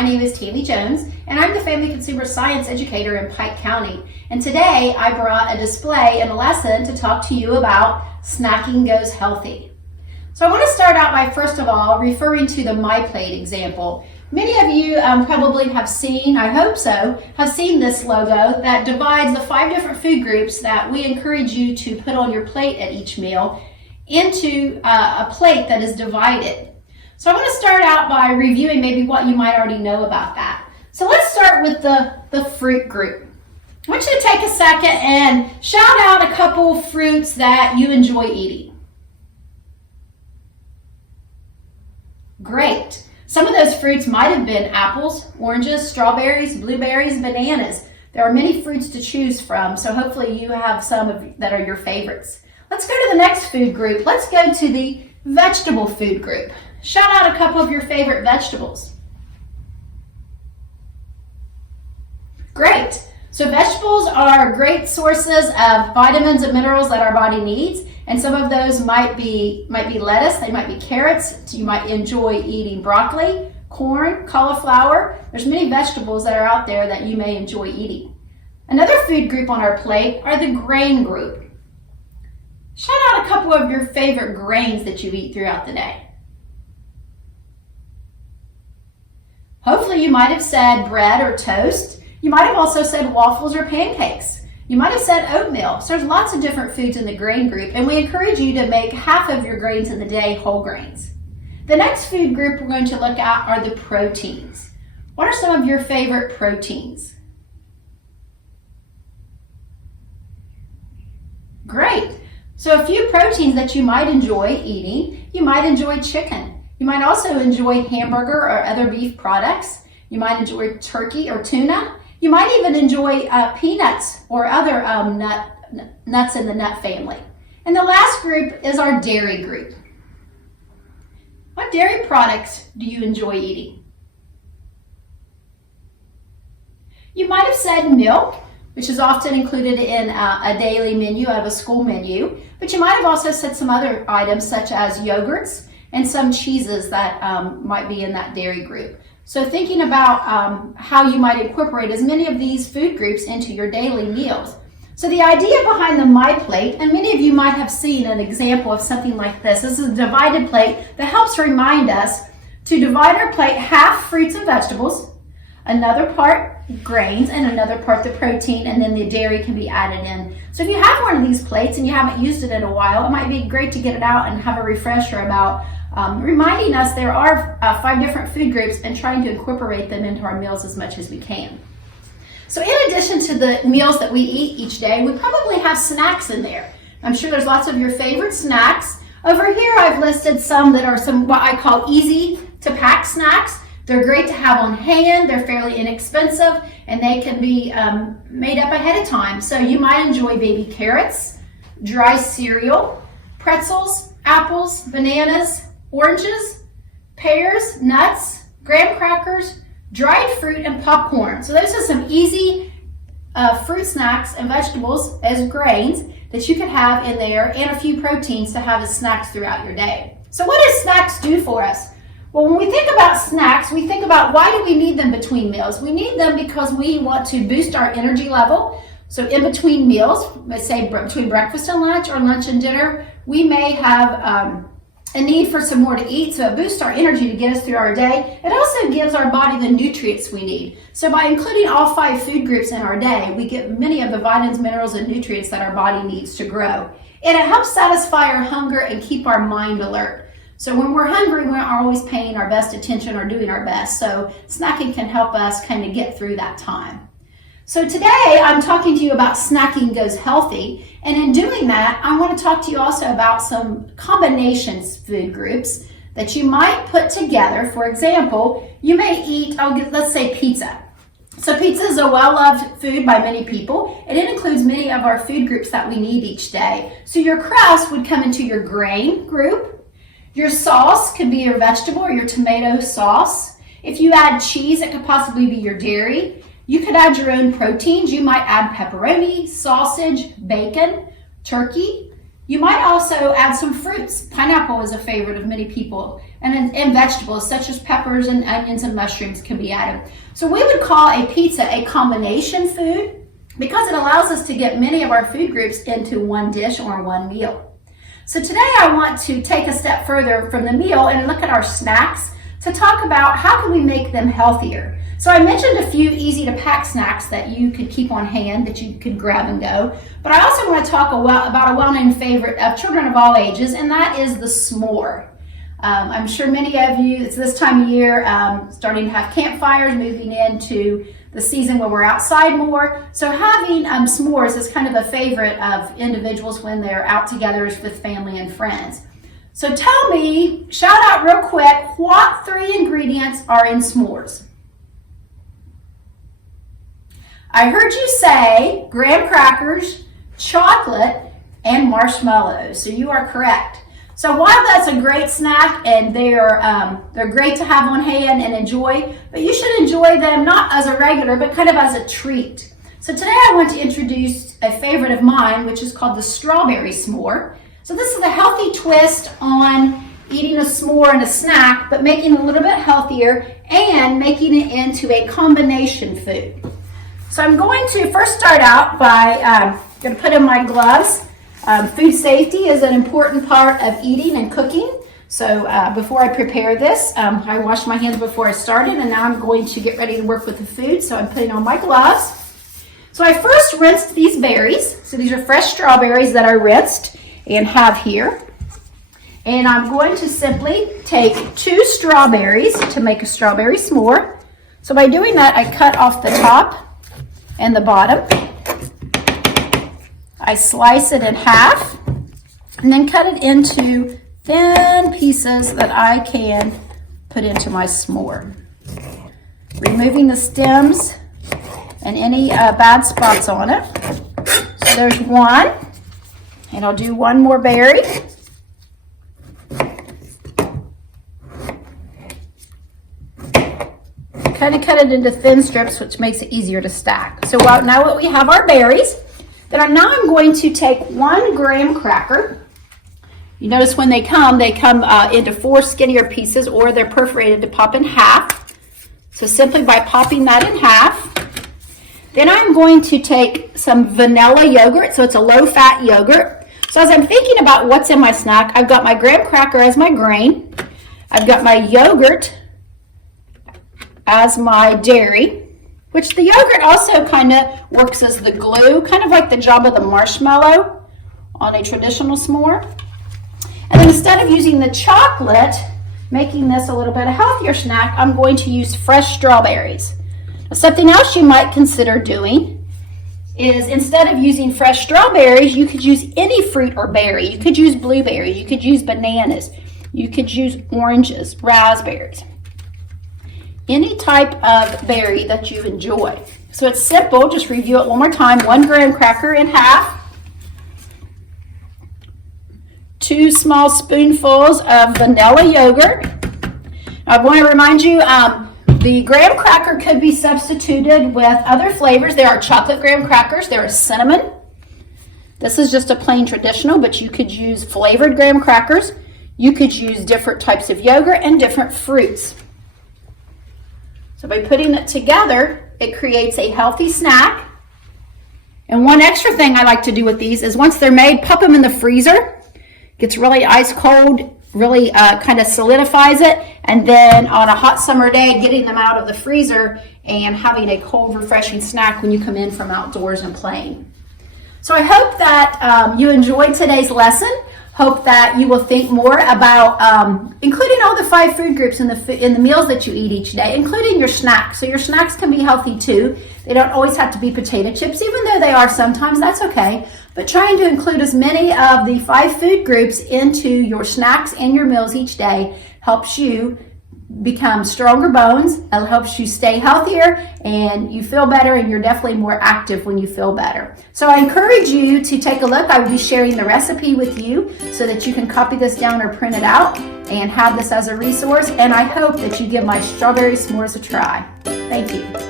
My name is Tammy Jones, and I'm the Family Consumer Science Educator in Pike County. And today I brought a display and a lesson to talk to you about snacking goes healthy. So I want to start out by first of all referring to the My Plate example. Many of you probably have seen, I hope so, have seen this logo that divides the 5 different food groups that we encourage you to put on your plate at each meal into a plate that is divided. So I want to start out by reviewing maybe what you might already know about that. So let's start with the fruit group. I want you to take a second and shout out a couple fruits that you enjoy eating. Great. Some of those fruits might have been apples, oranges, strawberries, blueberries, bananas. There are many fruits to choose from, so hopefully you have some that are your favorites. Let's go to the next food group. Let's go to the vegetable food group. Shout out a couple of your favorite vegetables. Great. So vegetables are great sources of vitamins and minerals that our body needs. And some of those might be lettuce, they might be carrots. You might enjoy eating broccoli, corn, cauliflower. There's many vegetables that are out there that you may enjoy eating. Another food group on our plate are the grain group. Shout out a couple of your favorite grains that you eat throughout the day. Hopefully you might have said bread or toast. You might have also said waffles or pancakes. You might have said oatmeal. So there's lots of different foods in the grain group, and we encourage you to make half of your grains in the day whole grains. The next food group we're going to look at are the proteins. What are some of your favorite proteins? Great. So a few proteins that you might enjoy eating. You might enjoy chicken. You might also enjoy hamburger or other beef products. You might enjoy turkey or tuna. You might even enjoy peanuts or other nuts in the nut family. And the last group is our dairy group. What dairy products do you enjoy eating? You might have said milk, which is often included in a daily menu out of a school menu, but you might have also said some other items such as yogurts and some cheeses that might be in that dairy group. So thinking about how you might incorporate as many of these food groups into your daily meals. So the idea behind the My Plate, and many of you might have seen an example of something like this. This is a divided plate that helps remind us to divide our plate half fruits and vegetables, another part grains, and another part the protein, and then the dairy can be added in. So if you have one of these plates and you haven't used it in a while, it might be great to get it out and have a refresher about reminding us there are 5 different food groups and trying to incorporate them into our meals as much as we can. So in addition to the meals that we eat each day, we probably have snacks in there. I'm sure there's lots of your favorite snacks. Over here I've listed some that are some what I call easy to pack snacks. They're great to have on hand, they're fairly inexpensive, and they can be made up ahead of time. So you might enjoy baby carrots, dry cereal, pretzels, apples, bananas, oranges, pears, nuts, graham crackers, dried fruit, and popcorn. So those are some easy fruit snacks and vegetables as grains that you could have in there, and a few proteins to have as snacks throughout your day. So what do snacks do for us? Well, when we think about snacks, we think about why do we need them between meals? We need them because we want to boost our energy level. So in between meals, let's say between breakfast and lunch or lunch and dinner, we may have a need for some more to eat, so it boosts our energy to get us through our day. It also gives our body the nutrients we need. So by including all 5 food groups in our day, we get many of the vitamins, minerals, and nutrients that our body needs to grow. And it helps satisfy our hunger and keep our mind alert. So when we're hungry, we're always paying our best attention or doing our best. So snacking can help us kind of get through that time. So today I'm talking to you about snacking goes healthy. And in doing that, I want to talk to you also about some combinations food groups that you might put together. For example, you may eat, let's say pizza. So pizza is a well-loved food by many people, and it includes many of our food groups that we need each day. So your crust would come into your grain group. Your sauce could be your vegetable or your tomato sauce. If you add cheese, it could possibly be your dairy. You could add your own proteins. You might add pepperoni, sausage, bacon, turkey. You might also add some fruits. Pineapple is a favorite of many people. and vegetables such as peppers and onions and mushrooms can be added. So we would call a pizza a combination food because it allows us to get many of our food groups into one dish or one meal. So today I want to take a step further from the meal and look at our snacks to talk about how can we make them healthier. So I mentioned a few easy to pack snacks that you could keep on hand that you could grab and go, but I also want to talk about a well-known favorite of children of all ages, and that is the s'more. I'm sure many of you, it's this time of year, starting to have campfires, moving into the season where we're outside more. So having s'mores is kind of a favorite of individuals when they're out together with family and friends. So tell me, shout out real quick, what 3 ingredients are in s'mores? I heard you say graham crackers, chocolate, and marshmallows. So you are correct. So while that's a great snack and they're great to have on hand and enjoy, but you should enjoy them not as a regular, but kind of as a treat. So today I want to introduce a favorite of mine, which is called the strawberry s'more. So this is a healthy twist on eating a s'more and a snack, but making it a little bit healthier and making it into a combination food. So I'm going to first start out by going to put in my gloves. Food safety is an important part of eating and cooking. So before I prepare this, I washed my hands before I started, and now I'm going to get ready to work with the food. So I'm putting on my gloves. So I first rinsed these berries. So these are fresh strawberries that I rinsed and have here. And I'm going to simply take 2 strawberries to make a strawberry s'more. So by doing that, I cut off the top and the bottom. I slice it in half and then cut it into thin pieces that I can put into my s'more. Removing the stems and any bad spots on it. So there's one, and I'll do one more berry. Kind of cut it into thin strips, which makes it easier to stack. So now that we have our berries, now I'm going to take 1 graham cracker. You notice when they come into 4 skinnier pieces, or they're perforated to pop in half. So simply by popping that in half, then I'm going to take some vanilla yogurt. So it's a low-fat yogurt. So as I'm thinking about what's in my snack, I've got my graham cracker as my grain. I've got my yogurt as my dairy, which the yogurt also kind of works as the glue, kind of like the job of the marshmallow on a traditional s'more. And then instead of using the chocolate, making this a little bit a healthier snack, I'm going to use fresh strawberries. Now, something else you might consider doing is instead of using fresh strawberries, you could use any fruit or berry. You could use blueberries, you could use bananas, you could use oranges, raspberries. Any type of berry that you enjoy. So it's simple, just review it one more time. 1 graham cracker in half, 2 small spoonfuls of vanilla yogurt. I want to remind you, the graham cracker could be substituted with other flavors. There are chocolate graham crackers, there is cinnamon. This is just a plain traditional, but you could use flavored graham crackers. You could use different types of yogurt and different fruits. So by putting it together, it creates a healthy snack. And one extra thing I like to do with these is once they're made, pop them in the freezer. Gets really ice cold, really kind of solidifies it. And then on a hot summer day, getting them out of the freezer and having a cold, refreshing snack when you come in from outdoors and playing. So I hope that you enjoyed today's lesson. Hope that you will think more about including all the 5 food groups in the meals that you eat each day, including your snacks. So your snacks can be healthy too. They don't always have to be potato chips, even though they are sometimes, that's okay. But trying to include as many of the 5 food groups into your snacks and your meals each day helps you become stronger bones. It helps you stay healthier and you feel better, and you're definitely more active when you feel better. So I encourage you to take a look. I will be sharing the recipe with you so that you can copy this down or print it out and have this as a resource. And I hope that you give my strawberry s'mores a try. Thank you.